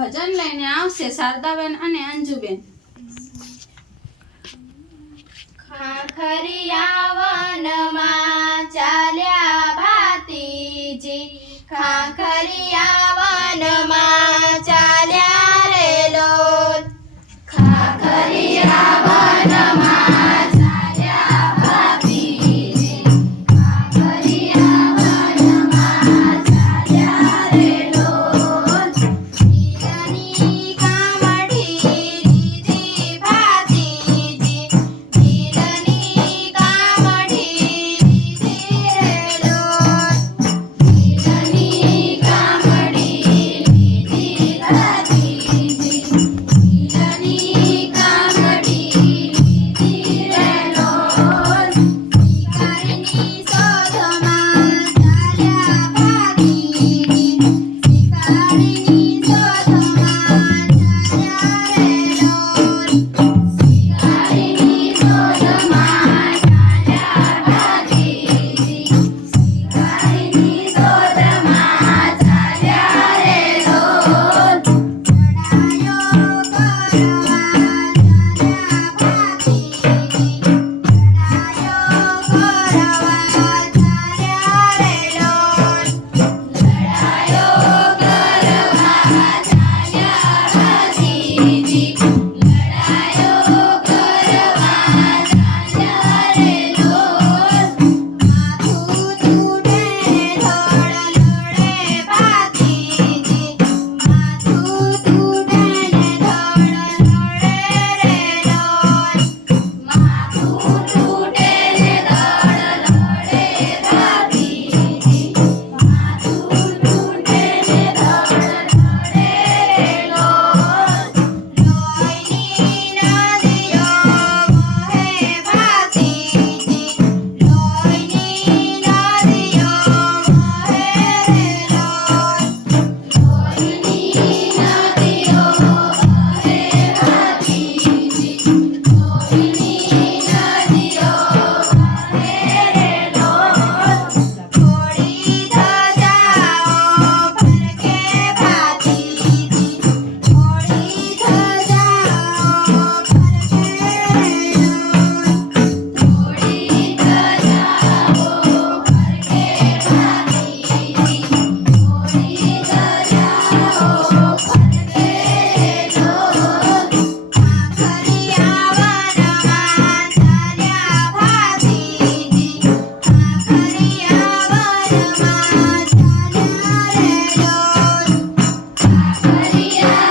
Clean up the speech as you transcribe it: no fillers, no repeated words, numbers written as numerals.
ભજન લઈને આવશે શારદાબેન અને અંજુબેન. ખાખરિયા વનમાં ચાલ્યા ભાતીજી, ખાખરિયા વનમાં ચાલ્યા રે લોલ. ખાખરિયા વનમાં ચાલ્યા ભાતીજી, ખાખરિયા વનમાં ચાલ્યા રે લોલ. હીરની કામઢી લીધી ભાતીજી, હીરની કામઢી લીધી રે લોલ. હીરની કામઢી લીધી ભાતીજી, હીરની કામઢી લીધી રે લોલ. શિકારીની શોધમાં ચાલ્યા ભાતીજી, શિકારીની શોધમાં ચાલ્યા રે લોલ. શિકારીની શોધમાં ચાલ્યા ભાતીજી, શિકારીની શોધમાં ચાલ્યા રે લોલ. ચડાયો કરવા ચાલ્યા ભાતીજી, ચડાયો કરવા ચાલ્યા રે લોલ. લડાયો કરવા ચાલ્યા ભાતીજી, લડાયો કરવા ચાલ્યા રે લોલ. માથું તૂટે ધડ લડે ભાતીજી, માથું તૂટે ધડ લડે રે લોલ. માથું તૂટે ધડ લડે ભાતીજી, માથું તૂટે ધડ લડે રે લોલ. લોહીની નદીઓ વહે ભાતીજી, લોહીની નદીઓ વહે રે લોલ. લોહીની નદીઓ વહે ભાતીજી, લોહીની નદીઓ વહે રે લોલ. ઘોડી ધજાઓ ફરકે ભાતીજી, ઘોડી ધજાઓ ફરકે રે લોલ. ઘોડી ધજાઓ ફરકે ભાતીજી, ઘોડી ધજાઓ ફરકે રે લોલ. ખાખરિયા વનમાં ચાલ્યા ભાતીજી, ખાખરિયા વનમાં ચાલ્યા રે લોલ. ખાખરિયા